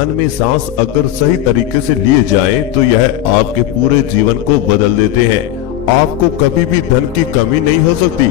ध्यान में सांस अगर सही तरीके से लिए जाएं, तो यह आपके पूरे जीवन को बदल देते हैं। आपको कभी भी धन की कमी नहीं हो सकती।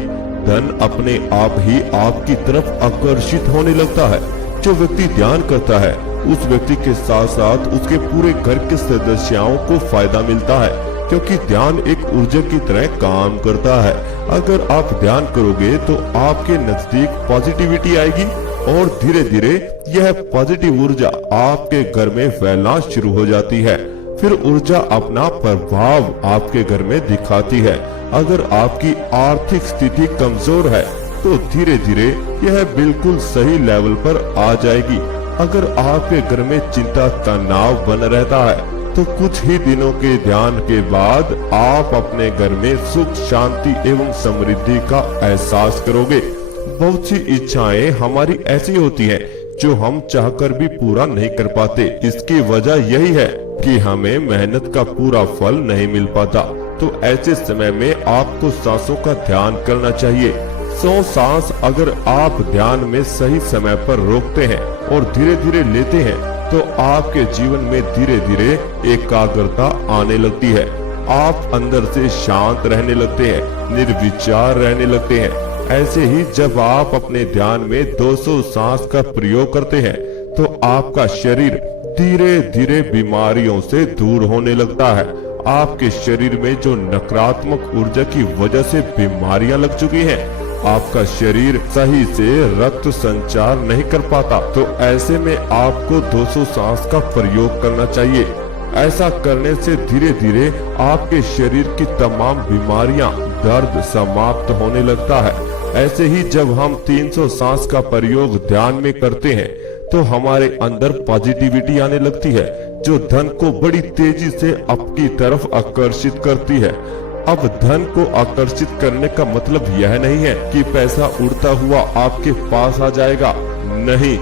धन अपने आप ही आपकी तरफ आकर्षित होने लगता है। जो व्यक्ति ध्यान करता है, उस व्यक्ति के साथ साथ उसके पूरे घर के सदस्यों को फायदा मिलता है, क्योंकि ध्यान एक ऊर्जा की तरह काम करता है। अगर आप ध्यान करोगे तो आपके नजदीक पॉजिटिविटी आएगी और धीरे धीरे यह पॉजिटिव ऊर्जा आपके घर में फैलना शुरू हो जाती है। फिर ऊर्जा अपना प्रभाव आपके घर में दिखाती है। अगर आपकी आर्थिक स्थिति कमजोर है तो धीरे धीरे यह बिल्कुल सही लेवल पर आ जाएगी। अगर आपके घर में चिंता तनाव बन रहता है तो कुछ ही दिनों के ध्यान के बाद आप अपने घर में सुख शांति एवं समृद्धि का एहसास करोगे। बहुत सी इच्छाएं हमारी ऐसी होती हैं जो हम चाहकर भी पूरा नहीं कर पाते। इसकी वजह यही है कि हमें मेहनत का पूरा फल नहीं मिल पाता। तो ऐसे समय में आपको सांसों का ध्यान करना चाहिए। 100 सांस अगर आप ध्यान में सही समय पर रोकते हैं और धीरे धीरे लेते हैं तो आपके जीवन में धीरे धीरे एकाग्रता आने लगती है। आप अंदर से शांत रहने लगते हैं, निर्विचार रहने लगते हैं। ऐसे ही जब आप अपने ध्यान में 200 सांस का प्रयोग करते हैं तो आपका शरीर धीरे धीरे बीमारियों से दूर होने लगता है। आपके शरीर में जो नकारात्मक ऊर्जा की वजह से बीमारियां लग चुकी हैं, आपका शरीर सही से रक्त संचार नहीं कर पाता, तो ऐसे में आपको 200 सांस का प्रयोग करना चाहिए। ऐसा करने से धीरे धीरे आपके शरीर की तमाम बीमारियां, दर्द समाप्त होने लगता है। ऐसे ही जब हम 300 सांस का प्रयोग ध्यान में करते हैं तो हमारे अंदर पॉजिटिविटी आने लगती है, जो धन को बड़ी तेजी से आपकी तरफ आकर्षित करती है। अब धन को आकर्षित करने का मतलब यह नहीं है कि पैसा उड़ता हुआ आपके पास आ जाएगा, नहीं,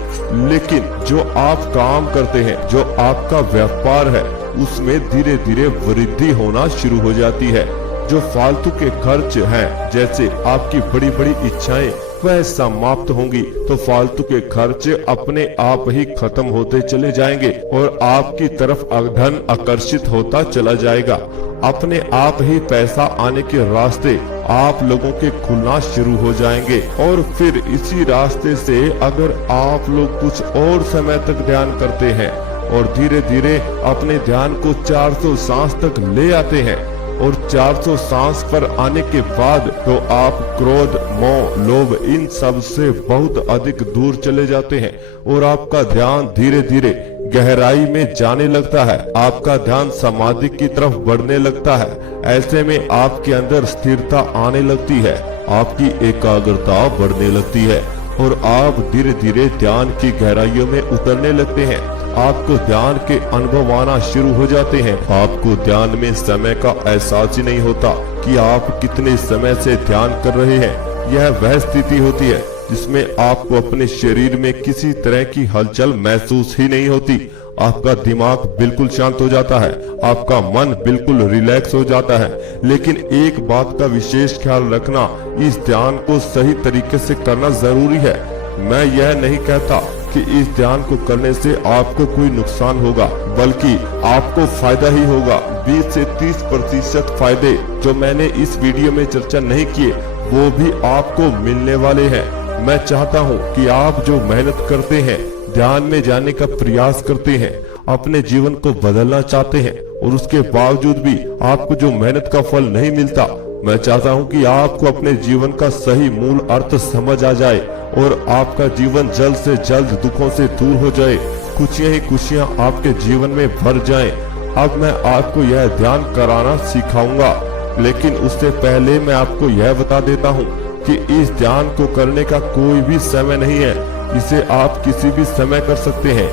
लेकिन जो आप काम करते हैं, जो आपका व्यापार है, उसमें धीरे धीरे वृद्धि होना शुरू हो जाती है। जो फालतू के खर्च हैं, जैसे आपकी बड़ी बड़ी इच्छाएं, वह समाप्त होंगी तो फालतू के खर्च अपने आप ही खत्म होते चले जाएंगे और आपकी तरफ धन आकर्षित होता चला जाएगा। अपने आप ही पैसा आने के रास्ते आप लोगों के खुलना शुरू हो जाएंगे और फिर इसी रास्ते से अगर आप लोग कुछ और समय तक ध्यान करते हैं और धीरे धीरे अपने ध्यान को 400 सांस तक ले आते हैं और 400 सांस पर आने के बाद तो आप क्रोध, मोह, लोभ इन सब से बहुत अधिक दूर चले जाते हैं और आपका ध्यान धीरे धीरे गहराई में जाने लगता है। आपका ध्यान समाधि की तरफ बढ़ने लगता है। ऐसे में आपके अंदर स्थिरता आने लगती है, आपकी एकाग्रता बढ़ने लगती है और आप धीरे धीरे ध्यान की गहराइयों में उतरने लगते हैं। आपको ध्यान के अनुभव आना शुरू हो जाते हैं। आपको ध्यान में समय का एहसास ही नहीं होता कि आप कितने समय से ध्यान कर रहे हैं। यह वह स्थिति होती है जिसमें आपको अपने शरीर में किसी तरह की हलचल महसूस ही नहीं होती। आपका दिमाग बिल्कुल शांत हो जाता है, आपका मन बिल्कुल रिलैक्स हो जाता है। लेकिन एक बात का विशेष ख्याल रखना, इस ध्यान को सही तरीके से करना जरूरी है। मैं यह नहीं कहता कि इस ध्यान को करने से आपको कोई नुकसान होगा, बल्कि आपको फायदा ही होगा। 20 से 30% फायदे जो मैंने इस वीडियो में चर्चा नहीं किए वो भी आपको मिलने वाले हैं। मैं चाहता हूं कि आप जो मेहनत करते हैं, ध्यान में जाने का प्रयास करते हैं, अपने जीवन को बदलना चाहते हैं और उसके बावजूद भी आपको जो मेहनत का फल नहीं मिलता, मैं चाहता हूं कि आपको अपने जीवन का सही मूल अर्थ समझ आ जाए और आपका जीवन जल्द से जल्द दुखों से दूर हो जाए, खुशियां ही खुशियां आपके जीवन में भर जाएं। अब मैं आपको यह ध्यान कराना सिखाऊंगा, लेकिन उससे पहले मैं आपको यह बता देता हूं कि इस ध्यान को करने का कोई भी समय नहीं है। इसे आप किसी भी समय कर सकते हैं,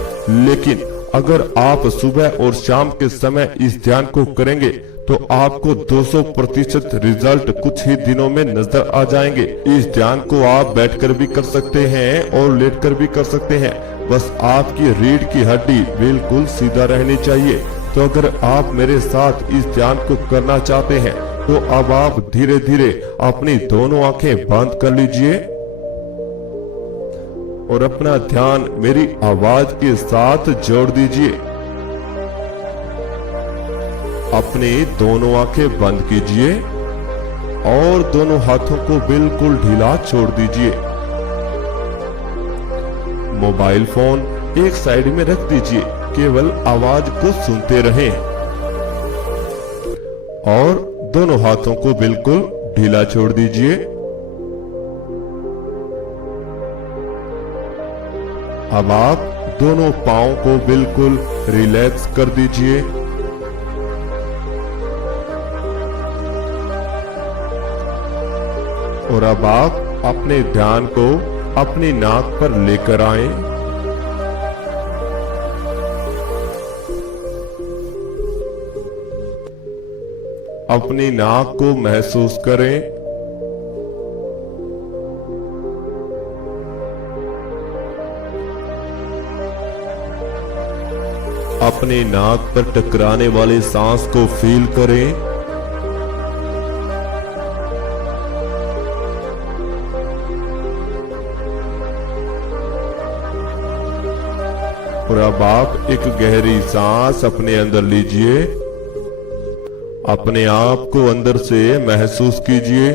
लेकिन अगर आप सुबह और शाम के समय इस ध्यान को करेंगे तो आपको 200% रिजल्ट कुछ ही दिनों में नजर आ जाएंगे। इस ध्यान को आप बैठकर भी कर सकते हैं और लेटकर भी कर सकते हैं, बस आपकी रीढ़ की हड्डी बिल्कुल सीधा रहनी चाहिए। तो अगर आप मेरे साथ इस ध्यान को करना चाहते हैं तो अब आप धीरे धीरे अपनी दोनों आंखें बंद कर लीजिए और अपना ध्यान मेरी आवाज के साथ जोड़ दीजिए। अपनी दोनों आंखें बंद कीजिए और दोनों हाथों को बिल्कुल ढीला छोड़ दीजिए। मोबाइल फोन एक साइड में रख दीजिए, केवल आवाज को सुनते रहें और दोनों हाथों को बिल्कुल ढीला छोड़ दीजिए। अब आप दोनों पांव को बिल्कुल रिलैक्स कर दीजिए। और अब आप अपने ध्यान को अपनी नाक पर लेकर आएं। अपनी नाक को महसूस करें। अपनी नाक पर टकराने वाले सांस को फील करें। और अब आप एक गहरी सांस अपने अंदर लीजिए। अपने आप को अंदर से महसूस कीजिए।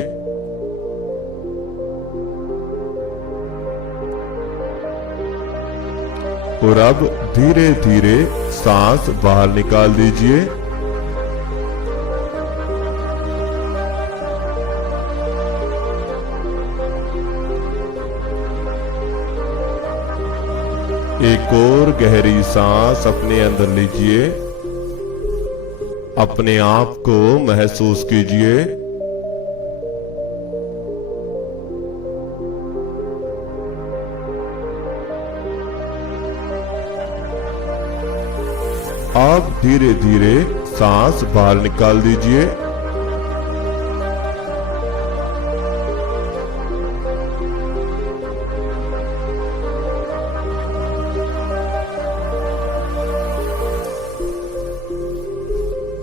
और अब धीरे धीरे सांस बाहर निकाल दीजिए। एक और गहरी सांस अपने अंदर लीजिए। अपने आप को महसूस कीजिए। आप धीरे धीरे सांस बाहर निकाल दीजिए।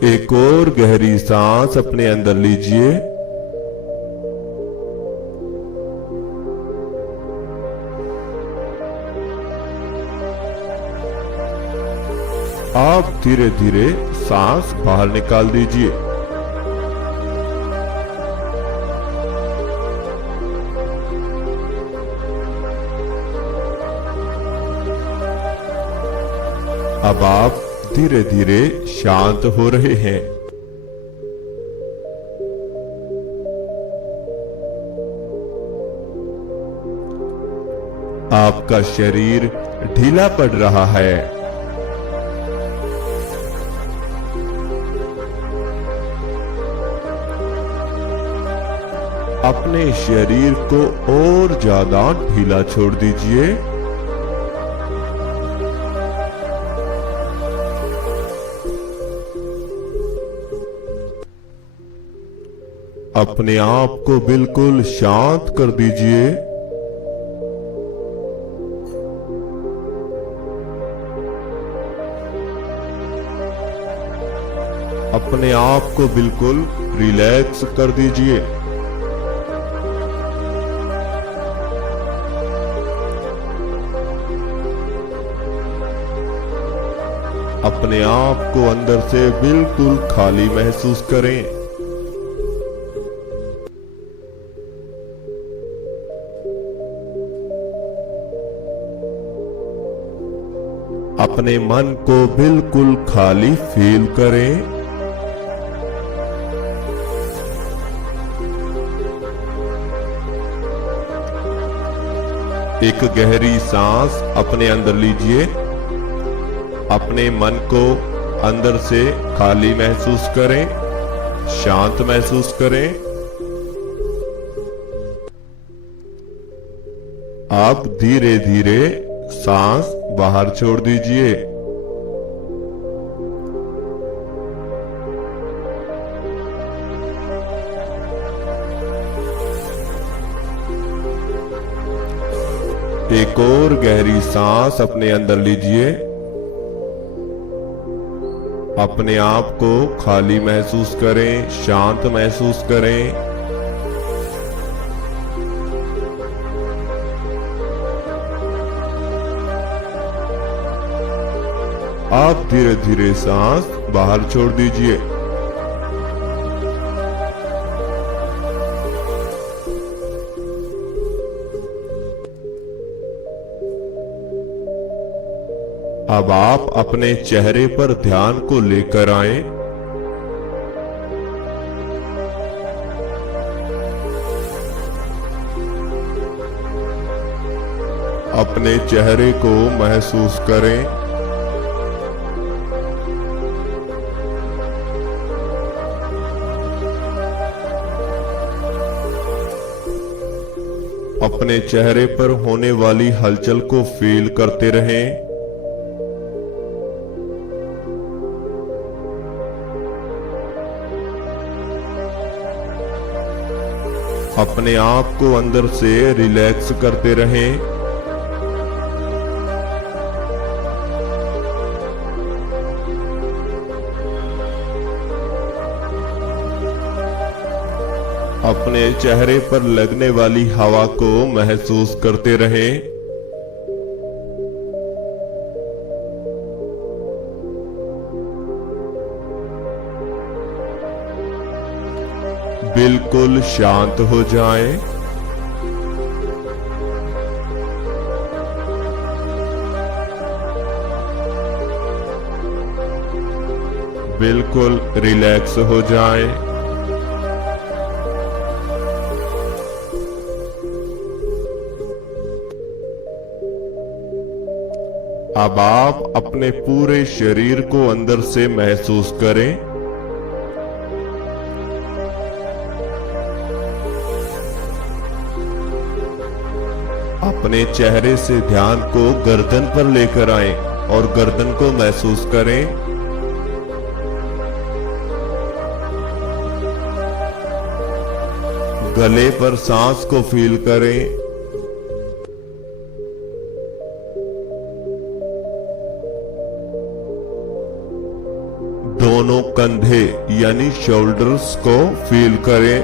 एक और गहरी सांस अपने अंदर लीजिए। आप धीरे धीरे सांस बाहर निकाल दीजिए। अब आप धीरे धीरे शांत हो रहे हैं। आपका शरीर ढीला पड़ रहा है। अपने शरीर को और ज्यादा ढीला छोड़ दीजिए। अपने आप को बिल्कुल शांत कर दीजिए। अपने आप को बिल्कुल रिलैक्स कर दीजिए। अपने आप को अंदर से बिल्कुल खाली महसूस करें। अपने मन को बिल्कुल खाली फील करें। एक गहरी सांस अपने अंदर लीजिए। अपने मन को अंदर से खाली महसूस करें, शांत महसूस करें। आप धीरे धीरे सांस बाहर छोड़ दीजिए। एक और गहरी सांस अपने अंदर लीजिए। अपने आप को खाली महसूस करें, शांत महसूस करें। आप धीरे धीरे सांस बाहर छोड़ दीजिए। अब आप अपने चेहरे पर ध्यान को लेकर आए। अपने चेहरे को महसूस करें। अपने चेहरे पर होने वाली हलचल को फील करते रहें। अपने आप को अंदर से रिलैक्स करते रहें। अपने चेहरे पर लगने वाली हवा को महसूस करते रहें। बिल्कुल शांत हो जाएं। बिल्कुल रिलैक्स हो जाएं। अब आप अपने पूरे शरीर को अंदर से महसूस करें। अपने चेहरे से ध्यान को गर्दन पर लेकर आएं और गर्दन को महसूस करें। गले पर सांस को फील करें। दोनों कंधे यानी शोल्डर्स को फील करें।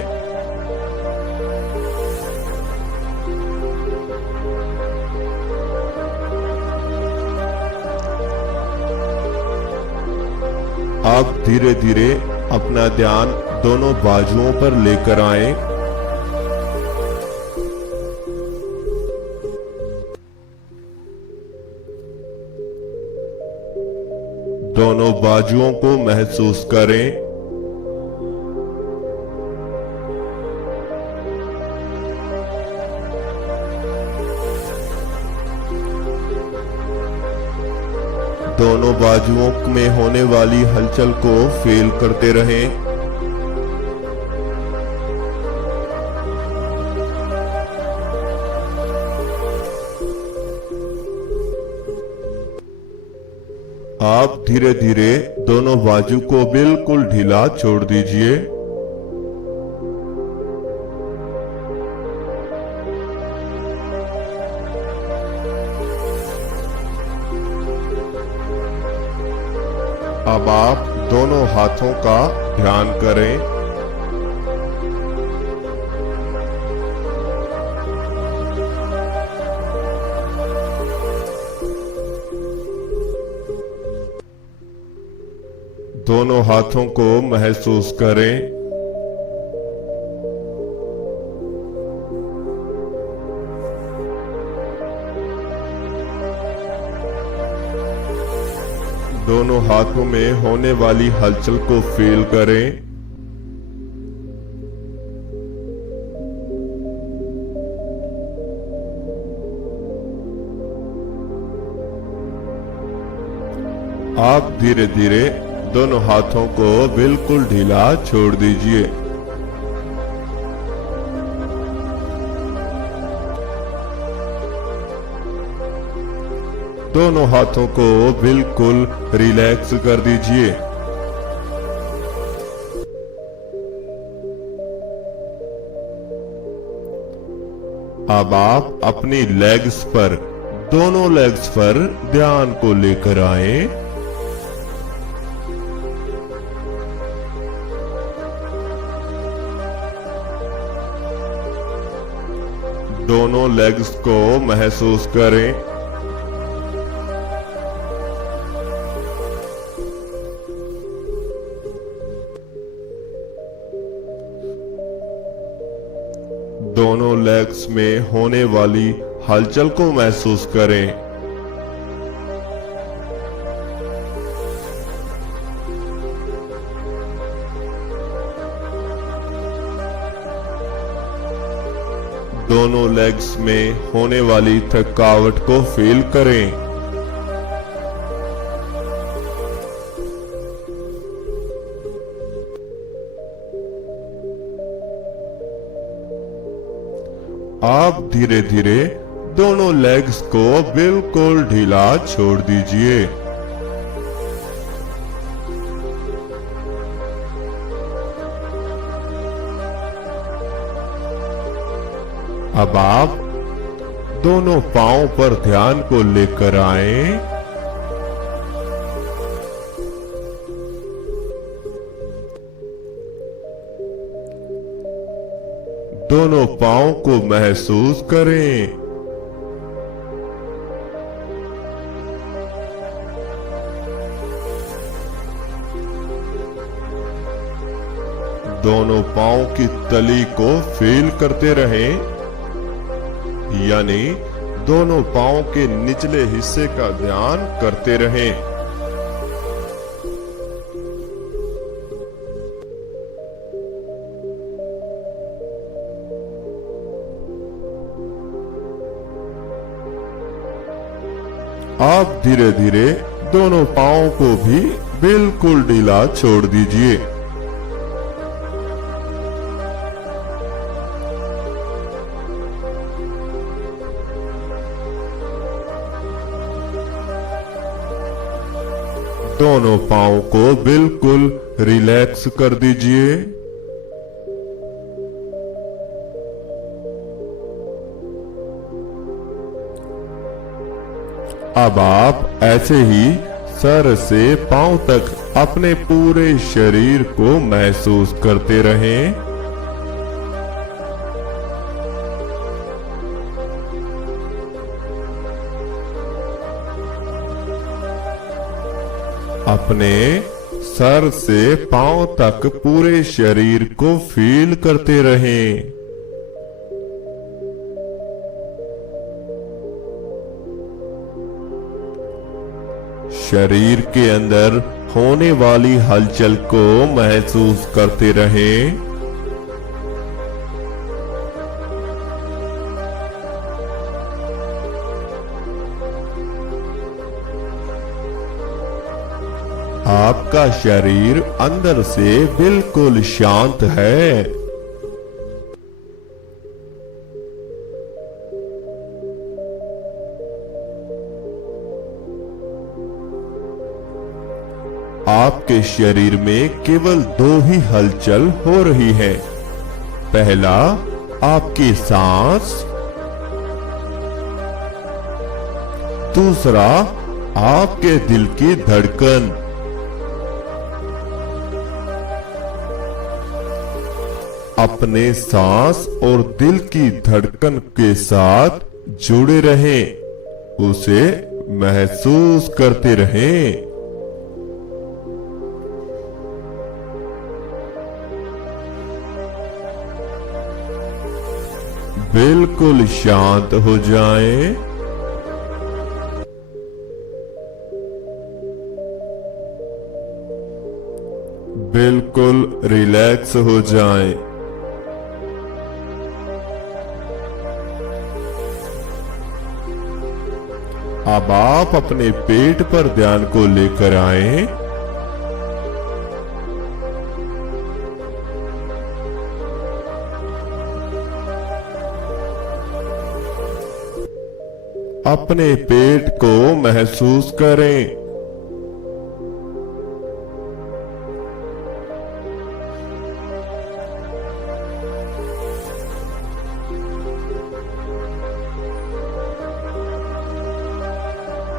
आप धीरे धीरे अपना ध्यान दोनों बाजुओं पर लेकर आएं। दोनों बाजुओं को महसूस करें। दोनों बाजुओं में होने वाली हलचल को फील करते रहें। आप धीरे धीरे दोनों बाजू को बिल्कुल ढीला छोड़ दीजिए। अब आप दोनों हाथों का ध्यान करें। दोनों हाथों को महसूस करें। दोनों हाथों में होने वाली हलचल को फील करें। आप धीरे धीरे दोनों हाथों को बिल्कुल ढीला छोड़ दीजिए। दोनों हाथों को बिल्कुल रिलैक्स कर दीजिए। अब आप अपनी लेग्स पर, दोनों लेग्स पर ध्यान को लेकर आए। दोनों लेग्स को महसूस करें। दोनों लेग्स में होने वाली हलचल को महसूस करें। दोनों लेग्स में होने वाली थकावट को फील करें। आप धीरे धीरे दोनों लेग्स को बिल्कुल ढीला छोड़ दीजिए। अब आप दोनों पांव पर ध्यान को लेकर आएं। दोनों पांव को महसूस करें। दोनों पांव की तली को फील करते रहें, यानी दोनों पांव के निचले हिस्से का ध्यान करते रहें। आप धीरे धीरे दोनों पांव को भी बिल्कुल ढीला छोड़ दीजिए। दोनों पांव को बिल्कुल रिलैक्स कर दीजिए। अब आप ऐसे ही सर से पांव तक अपने पूरे शरीर को महसूस करते रहें। अपने सर से पांव तक पूरे शरीर को फील करते रहें। शरीर के अंदर होने वाली हलचल को महसूस करते रहें। आपका शरीर अंदर से बिल्कुल शांत है। आपके शरीर में केवल दो ही हलचल हो रही है। पहला, आपकी सांस। दूसरा, आपके दिल की धड़कन। अपने सांस और दिल की धड़कन के साथ जुड़े रहें, उसे महसूस करते रहें। बिल्कुल शांत हो जाएं। बिल्कुल रिलैक्स हो जाएं। अब आप अपने पेट पर ध्यान को लेकर आएं। अपने पेट को महसूस करें।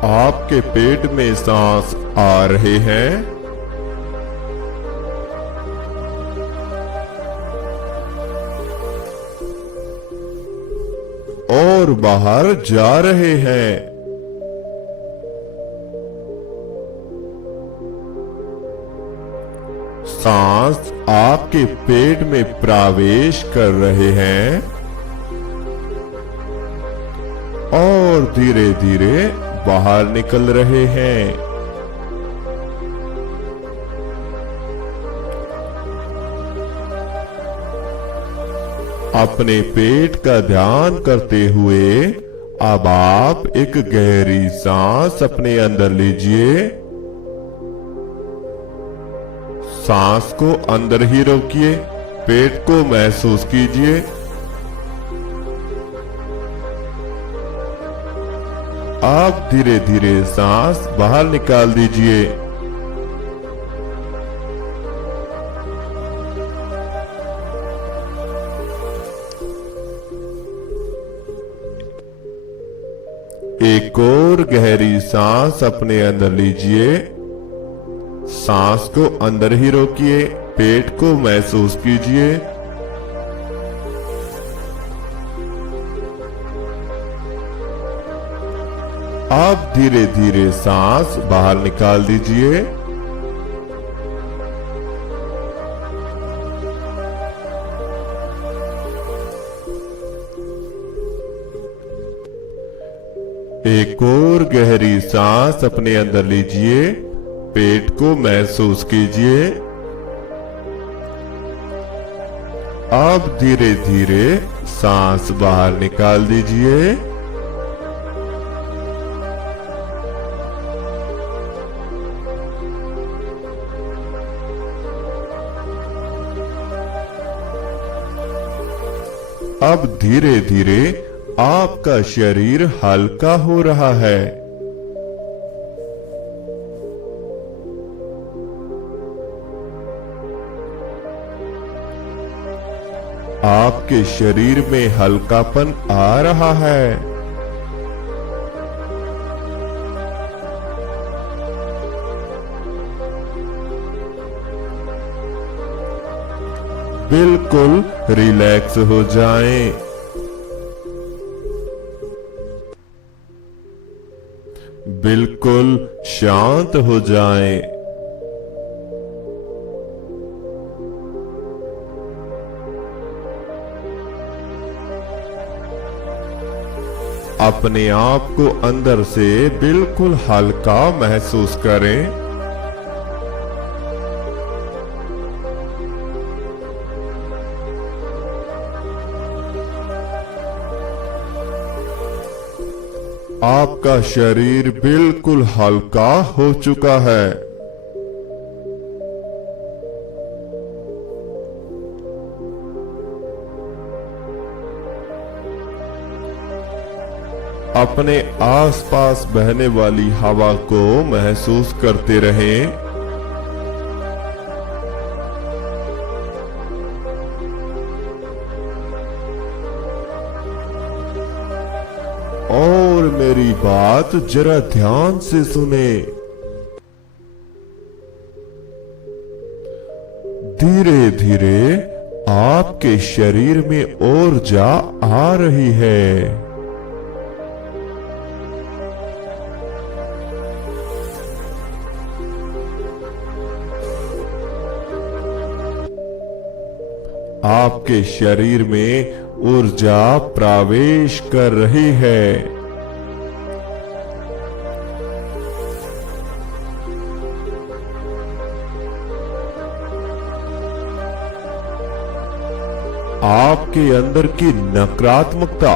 आपके पेट में सांस आ रहे हैं और बाहर जा रहे हैं। सांस आपके पेट में प्रवेश कर रहे हैं और धीरे धीरे बाहर निकल रहे हैं। अपने पेट का ध्यान करते हुए अब आप एक गहरी सांस अपने अंदर लीजिए। सांस को अंदर ही रोकिए, पेट को महसूस कीजिए। आप धीरे धीरे सांस बाहर निकाल दीजिए। एक और गहरी सांस अपने अंदर लीजिए। सांस को अंदर ही रोकिए, पेट को महसूस कीजिए। आप धीरे धीरे सांस बाहर निकाल दीजिए। एक और गहरी सांस अपने अंदर लीजिए, पेट को महसूस कीजिए। आप धीरे धीरे सांस बाहर निकाल दीजिए। अब धीरे धीरे आपका शरीर हल्का हो रहा है। आपके शरीर में हल्कापन आ रहा है। बिल्कुल रिलैक्स हो जाएं। बिल्कुल शांत हो जाएं। अपने आप को अंदर से बिल्कुल हल्का महसूस करें। आपका शरीर बिल्कुल हल्का हो चुका है। अपने आसपास बहने वाली हवा को महसूस करते रहें। और मेरी बात जरा ध्यान से सुने। धीरे धीरे आपके शरीर में ऊर्जा आ रही है। आपके शरीर में ऊर्जा प्रवेश कर रही है। आपके अंदर की नकारात्मकता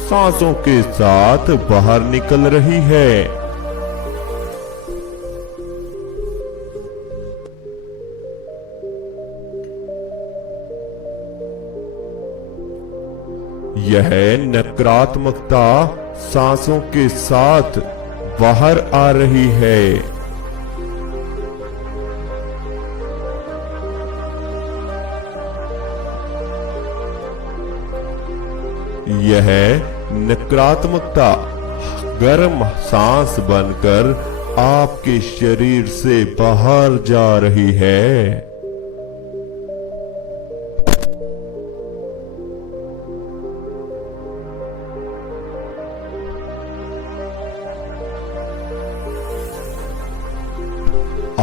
सांसों के साथ बाहर निकल रही है। यह नकारात्मकता सांसों के साथ बाहर आ रही है। यह नकारात्मकता गर्म सांस बनकर आपके शरीर से बाहर जा रही है।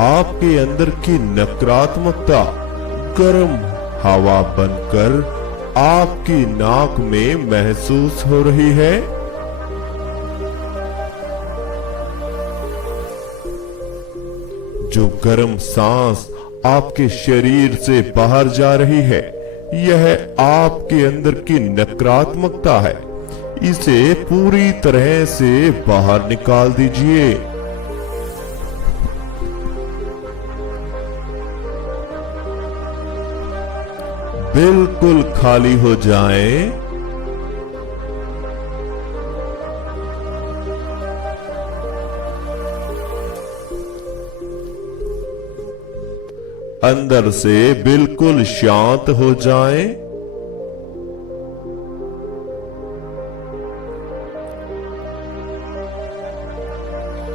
आपके अंदर की नकारात्मकता गर्म हवा बनकर आपकी नाक में महसूस हो रही है। जो गर्म सांस आपके शरीर से बाहर जा रही है, यह आपके अंदर की नकारात्मकता है। इसे पूरी तरह से बाहर निकाल दीजिए। बिल्कुल खाली हो जाएं। अंदर से बिल्कुल शांत हो जाएं।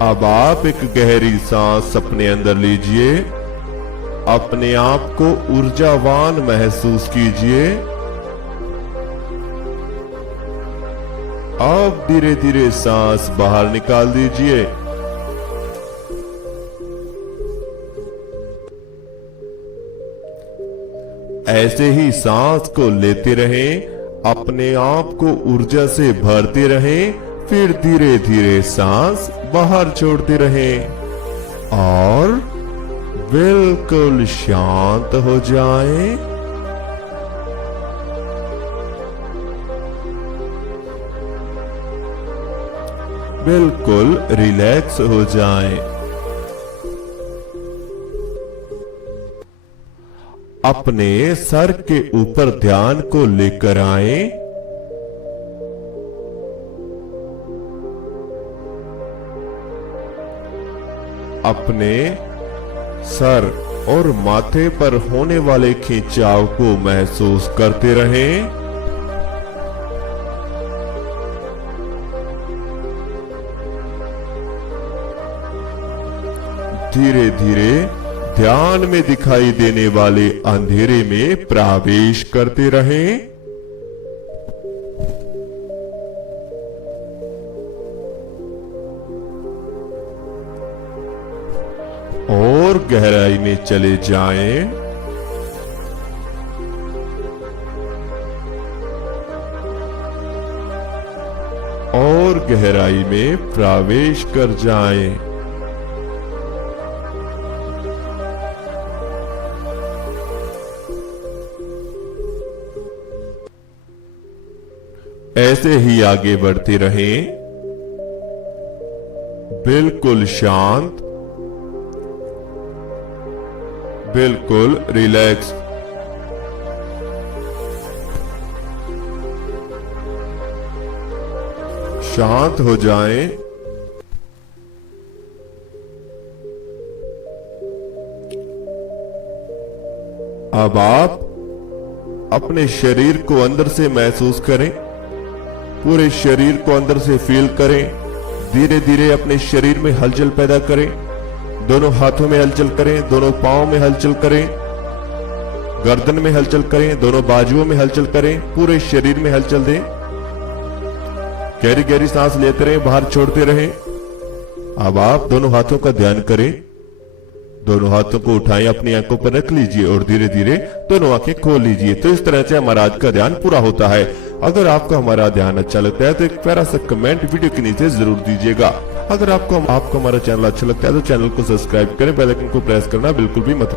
अब आप एक गहरी सांस अपने अंदर लीजिए। अपने आप को ऊर्जावान महसूस कीजिए। अब धीरे धीरे सांस बाहर निकाल दीजिए। ऐसे ही सांस को लेते रहें, अपने आप को ऊर्जा से भरते रहें, फिर धीरे धीरे सांस बाहर छोड़ते रहें और बिल्कुल शांत हो जाएं। बिल्कुल रिलैक्स हो जाएं। अपने सर के ऊपर ध्यान को लेकर आएं। अपने सर और माथे पर होने वाले खिंचाव को महसूस करते रहें। धीरे धीरे ध्यान में दिखाई देने वाले अंधेरे में प्रवेश करते रहें। और गहराई में चले जाएं। और गहराई में प्रवेश कर जाएं। ऐसे ही आगे बढ़ते रहें। बिल्कुल शांत, बिल्कुल रिलैक्स। शांत हो जाएं। अब आप अपने शरीर को अंदर से महसूस करें। पूरे शरीर को अंदर से फील करें। धीरे धीरे अपने शरीर में हलचल पैदा करें। दोनों हाथों में हलचल करें, दोनों पांव में हलचल करें, गर्दन में हलचल करें, दोनों बाजुओं में हलचल करें, पूरे शरीर में हलचल दें। गहरी गहरी सांस लेते रहें, बाहर छोड़ते रहें। अब आप दोनों हाथों का ध्यान करें। दोनों हाथों को उठाएं, अपनी आंखों पर रख लीजिए और धीरे धीरे दोनों आंखें खोल लीजिए। तो इस तरह से हमारा आज का ध्यान पूरा होता है। अगर आपको हमारा ध्यान अच्छा लगता है तो एक प्यारा सा कमेंट वीडियो के नीचे जरूर दीजिएगा। अगर आपको हमारा चैनल अच्छा लगता है तो चैनल को सब्सक्राइब करें, बेल आइकन को प्रेस करना बिल्कुल भी मत